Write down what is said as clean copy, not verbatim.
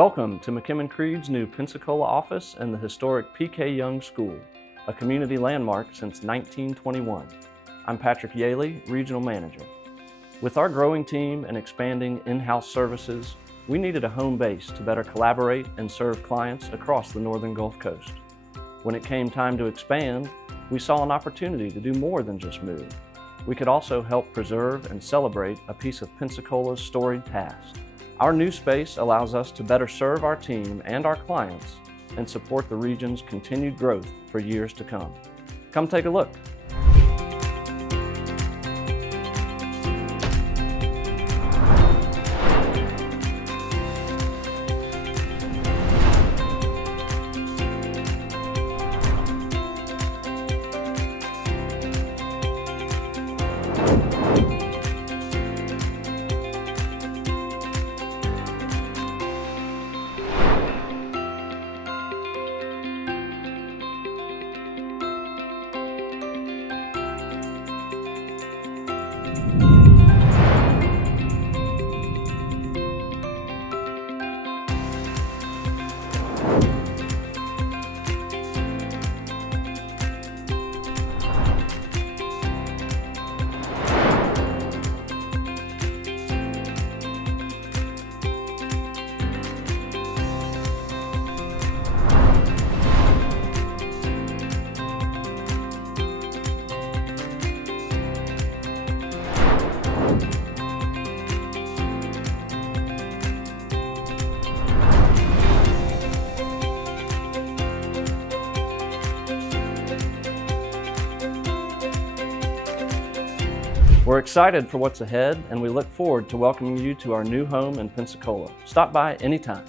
Welcome to McKim & Creed's new Pensacola office and the historic P.K. Yonge School, a community landmark since 1921. I'm Patrick Yaley, Regional Manager. With our growing team and expanding in-house services, we needed a home base to better collaborate and serve clients across the northern Gulf Coast. When it came time to expand, we saw an opportunity to do more than just move. We could also help preserve and celebrate a piece of Pensacola's storied past. Our new space allows us to better serve our team and our clients and support the region's continued growth for years to come. Come take a look. We're excited for what's ahead, and we look forward to welcoming you to our new home in Pensacola. Stop by anytime.